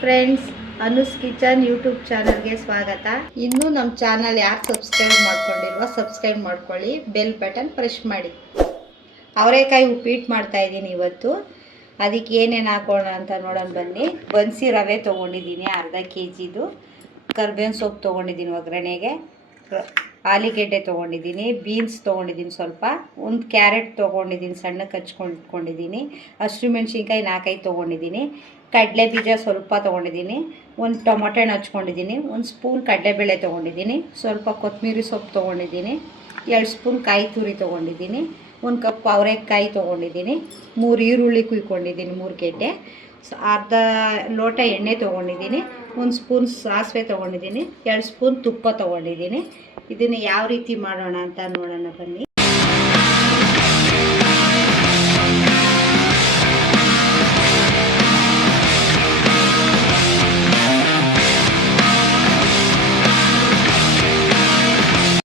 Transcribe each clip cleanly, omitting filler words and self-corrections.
Friends, Anu's kitchen YouTube ಚಾನಲ್ಗೆ ಸ್ವಾಗತ. ಇನ್ನೂ ನಮ್ಮ ಚಾನಲ್ ಯಾರು ಸಬ್ಸ್ಕ್ರೈಬ್ ಮಾಡ್ಕೊಂಡಿಲ್ವೋ ಸಬ್ಸ್ಕ್ರೈಬ್ ಮಾಡ್ಕೊಳ್ಳಿ, ಬೆಲ್ ಬಟನ್ ಪ್ರೆಸ್ ಮಾಡಿ. ಅವರೆಕಾಯಿ ಉಪ್ಪಿಟ್ಟು ಮಾಡ್ತಾ ಇದ್ದೀನಿ ಇವತ್ತು. ಅದಕ್ಕೆ ಏನೇನು ಹಾಕೋಣ ಅಂತ ನೋಡೋಣ ಬನ್ನಿ. ಬನ್ಸಿ ರವೆ ತೊಗೊಂಡಿದ್ದೀನಿ ಅರ್ಧ ಕೆಜಿದು. ಕರ್ಬೇವಿನ ಸೊಪ್ಪು ತೊಗೊಂಡಿದ್ದೀನಿ ಒಗ್ಗರಣೆಗೆ. ಆಲೂಗೆಡ್ಡೆ ತೊಗೊಂಡಿದ್ದೀನಿ, ಬೀನ್ಸ್ ತೊಗೊಂಡಿದ್ದೀನಿ, ಸ್ವಲ್ಪ ಒಂದು ಕ್ಯಾರೆಟ್ ತೊಗೊಂಡಿದ್ದೀನಿ, ಸಣ್ಣಕ್ಕೆ ಹಚ್ಕೊಂಡು ಇಟ್ಕೊಂಡಿದ್ದೀನಿ. ಹಸಿಮೆಣ್ಸಿನ್ಕಾಯಿ 4-5 ತೊಗೊಂಡಿದ್ದೀನಿ. ಕಡಲೆ ಬೀಜ ಸ್ವಲ್ಪ ತೊಗೊಂಡಿದ್ದೀನಿ. ಒಂದು ಟೊಮೊಟೊ ಹಣ್ಣು ಹಚ್ಕೊಂಡಿದ್ದೀನಿ. ಒಂದು ಸ್ಪೂನ್ ಕಡಲೆಬೇಳೆ ತೊಗೊಂಡಿದ್ದೀನಿ. ಸ್ವಲ್ಪ ಕೊತ್ತಂಬರಿ ಸೊಪ್ಪು ತೊಗೊಂಡಿದ್ದೀನಿ. 2 ಸ್ಪೂನ್ ಕಾಯಿ ತುರಿ ತೊಗೊಂಡಿದ್ದೀನಿ. 1 ಕಪ್ ಅವರೆಕಾಯಿ ತೊಗೊಂಡಿದ್ದೀನಿ. 3 ಈರುಳ್ಳಿ ಕುಯ್ಕೊಂಡಿದ್ದೀನಿ, 3 ಗೆಡ್ಡೆ. ಅರ್ಧ ಲೋಟ ಎಣ್ಣೆ ತೊಗೊಂಡಿದ್ದೀನಿ. 1 ಸ್ಪೂನ್ ಸಾಸಿವೆ ತೊಗೊಂಡಿದ್ದೀನಿ. 2 ಸ್ಪೂನ್ ತುಪ್ಪ ತೊಗೊಂಡಿದ್ದೀನಿ. ಇದನ್ನು ಯಾವ ರೀತಿ ಮಾಡೋಣ ಅಂತ ನೋಡೋಣ ಬನ್ನಿ.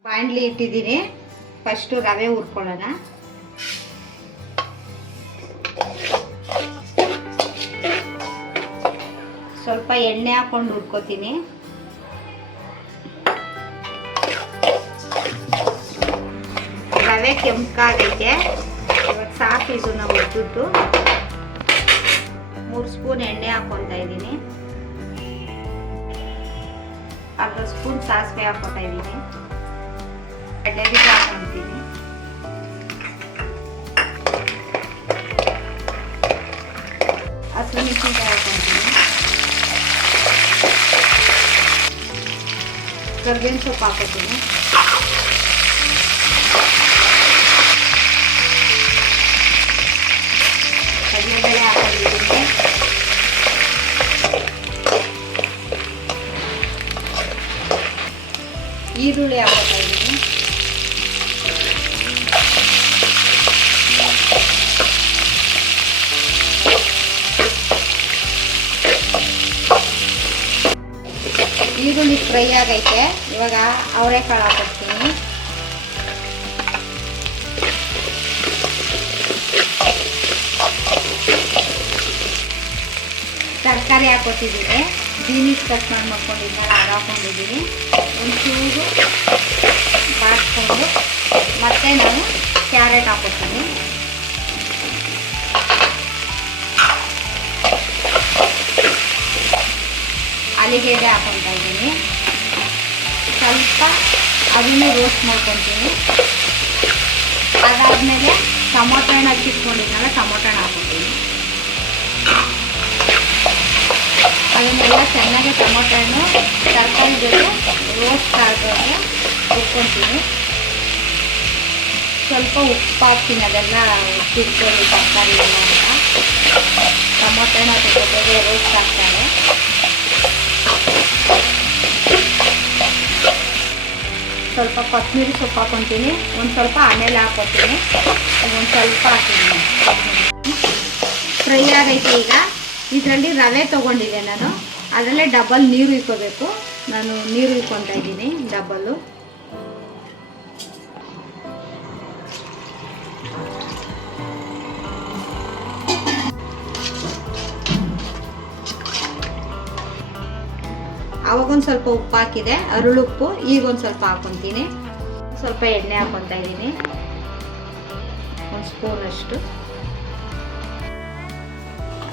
ಬಾಣಲಿ ಇಟ್ಟಿದ್ದೀನಿ. ಫಸ್ಟು ರವೆ ಹುರ್ಕೊಳ್ಳೋಣ. ಸ್ವಲ್ಪ ಎಣ್ಣೆ ಹಾಕೊಂಡು ಹುರ್ಕೋತೀನಿ. ರವೆ ಕೆಂಪಾಗೈತೆ. ಇವಾಗ ಸಾಕು, ಇದನ್ನ ಹುರಿದು 3 ಸ್ಪೂನ್ ಎಣ್ಣೆ ಹಾಕೊತಾ ಇದ್ದೀನಿ. ಅರ್ಧ ಸ್ಪೂನ್ ಸಾಸಿವೆ ಹಾಕೋತಾ ಇದ್ದೀನಿ. ಕಡಲೆ ಬೀಜ ಹಾಕೊತೀನಿ. ಹಸಿಮೆಣಸಿನ್ಕಾಯಿ ಹಾಕೊತೀನಿ. ಕರ್ಬೇವಿನ ಸೊಪ್ಪು ಹಾಕೋತೀನಿ. ಕಡಲೆಬೇಳೆ ಹಾಕೊಂಡಿದ್ದೀನಿ. ಈರುಳ್ಳಿ ಹಾಕೋತಾ ಇದ್ದೀನಿ. ಈರುಳ್ಳಿ ಫ್ರೈ ಆಗೈತೆ. ಇವಾಗ ಅವರೆಕಾಳು ಹಾಕ್ತೀನಿ. ತರಕಾರಿ ಹಾಕೋತಿದ್ದೀನಿ. ಬೀನ್ಸ್ ಕಟ್ ಮಾಡ್ಕೊಂಡಿದ್ದಾಗ ಅದು ಹಾಕೊಂಡಿದ್ದೀನಿ. ಒಂಚೂರು ಬಾಡಿಸ್ಕೊಂಡು ಮತ್ತೆ ನಾನು ಕ್ಯಾರೆಟ್ ಹಾಕೋತೀನಿ. ಆಲೂಗೆಡ್ಡೆ ಹಾಕೊತಾ ಇದ್ದೀನಿ. ಸ್ವಲ್ಪ ಅದನ್ನು ರೋಸ್ಟ್ ಮಾಡ್ಕೊತೀನಿ. ಅದಾದಮೇಲೆ ಟೊಮೊಟೊ ಹಣ್ಣು ಹಚ್ಚಿಟ್ಕೊಂಡಿದ್ನಲ್ಲ, ಟೊಮೊಟೊ ಹಣ್ಣು ಹಾಕ್ಕೊತೀನಿ. ಅದನ್ನೆಲ್ಲ ಚೆನ್ನಾಗಿ ಟೊಮೊಟೊ ಹಣ್ಣು ತರಕಾರಿ ಜೊತೆ ರೋಸ್ಟ್ ಆಗೋಕ್ಕೆ ಹುರ್ಕೊತೀನಿ. ಸ್ವಲ್ಪ ಉಪ್ಪು ಹಾಕ್ತೀನಿ, ಅದೆಲ್ಲ ತಿಳ್ಕೊಳ್ಳಿ ತರಕಾರಿ ಎಲ್ಲ ಅಂತ. ಟೊಮೊಟೊ ಹಣ್ಣು ಅದ್ರ ಜೊತೆಗೆ ರೋಸ್ಟ್ ಆಗ್ತಾರೆ. ಸ್ವಲ್ಪ ಕೊತ್ತಂಬರಿ ಸೊಪ್ಪು ಹಾಕೊತೀನಿ. ಒಂದು ಸ್ವಲ್ಪ ಆಮೇಲೆ ಹಾಕೋತೀನಿ. ಒಂದು ಸ್ವಲ್ಪ ಹಾಕಿದ್ದೀನಿ. ಫ್ರೈ ಆಗೈತೆ. ಈಗ ಇದರಲ್ಲಿ ರವೆ ತೊಗೊಂಡಿದ್ದೆ ನಾನು. ಅದರಲ್ಲೇ ಡಬಲ್ ನೀರು ಇಕ್ಕೋಬೇಕು. ನಾನು ನೀರು ಇಕ್ಕೊತಾ ಇದ್ದೀನಿ ಡಬಲ್ಲು. ಅವಾಗೊಂದು ಸ್ವಲ್ಪ ಉಪ್ಪು ಹಾಕಿದೆ, ಅರಳುಪ್ಪು. ಈಗೊಂದು ಸ್ವಲ್ಪ ಹಾಕೊತೀನಿ. ಸ್ವಲ್ಪ ಎಣ್ಣೆ ಹಾಕೊತಾ ಇದ್ದೀನಿ, 1 ಸ್ಪೂನ್ ಅಷ್ಟು.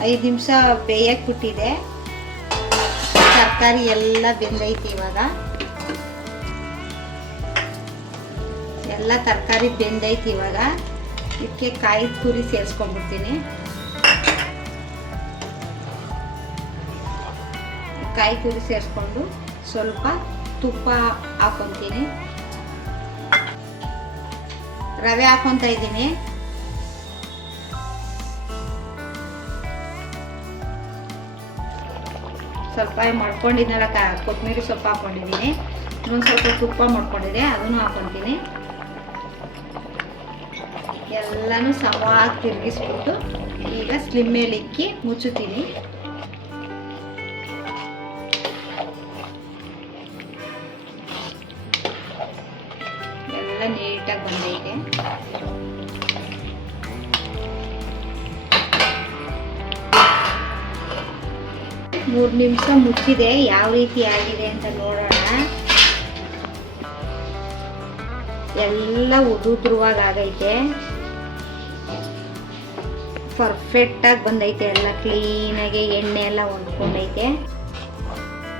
5 ನಿಮಿಷ ಬೇಯಕ್ಕೆ ಬಿಟ್ಟಿದೆ. ತರಕಾರಿ ಎಲ್ಲ ಬೆಂದೈತಿ. ಇವಾಗ ಎಲ್ಲ ತರಕಾರಿ ಬೆಂದೈತಿ. ಇವಾಗ ಇದಕ್ಕೆ ಕಾಯಿ ತುರಿ ಸೇರಿಸ್ಕೊಂಡ್ಬಿಡ್ತೀನಿ. ಕಾಯಿ ತುರಿ ಸೇರಿಸ್ಕೊಂಡು ಸ್ವಲ್ಪ ತುಪ್ಪ ಹಾಕೊತೀನಿ. ರವೆ ಹಾಕೊತಾ ಇದ್ದೀನಿ. ಸ್ವಲ್ಪ ಮಾಡ್ಕೊಂಡಿದ್ದೆಲ್ಲ ಕೊತ್ತಂಬರಿ ಸೊಪ್ಪು ಹಾಕೊಂಡಿದ್ದೀನಿ. ಇನ್ನೊಂದು ಸ್ವಲ್ಪ ತುಪ್ಪ ಮಾಡ್ಕೊಂಡಿದ್ದೆ, ಅದನ್ನು ಹಾಕೊತೀನಿ. ಎಲ್ಲನೂ ಸವಾಗಿ ತಿರುಗಿಸ್ಬಿಟ್ಟು ಈಗ ಸ್ಲಿಮ್ ಮೇಲೆ ಇಕ್ಕಿ ಮುಚ್ಚುತ್ತೀನಿ. ಎಲ್ಲ ನೀಟಾಗಿ ಬಂದೈತೆ. 3 ನಿಮಿಷ ಮುಚ್ಚಿದೆ, ಯಾವ ರೀತಿ ಆಗಿದೆ ಅಂತ ನೋಡೋಣ. ಎಲ್ಲ ಉದುರುವಾಗ ಆಗೈತೆ, ಪರ್ಫೆಕ್ಟಾಗಿ ಬಂದೈತೆ, ಎಲ್ಲ ಕ್ಲೀನಾಗಿ ಎಣ್ಣೆ ಎಲ್ಲ ಹೊಂದ್ಕೊಂಡೈತೆ.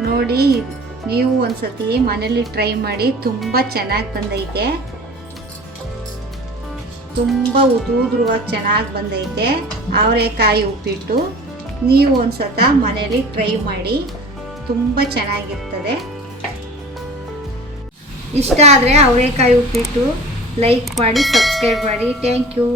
ನೋಡಿ, ನೀವು ಒಂದ್ಸತಿ ಮನೇಲಿ ಟ್ರೈ ಮಾಡಿ, ತುಂಬ ಚೆನ್ನಾಗಿ ಬಂದೈತೆ, ತುಂಬ ಉದುರುವಾಗಿ ಚೆನ್ನಾಗಿ ಬಂದೈತೆ ಅವರೆಕಾಯಿ ಉಪ್ಪಿಟ್ಟು. ನೀವು ಒಂದ್ಸತ ಮನೇಲಿ ಟ್ರೈ ಮಾಡಿ, ತುಂಬ ಚೆನ್ನಾಗಿರ್ತದೆ. ಇಷ್ಟ ಆದರೆ ಅವರೆಕಾಯಿ ಉಪ್ಪಿಟ್ಟು ಲೈಕ್ ಮಾಡಿ, ಸಬ್ಸ್ಕ್ರೈಬ್ ಮಾಡಿ. Thank you.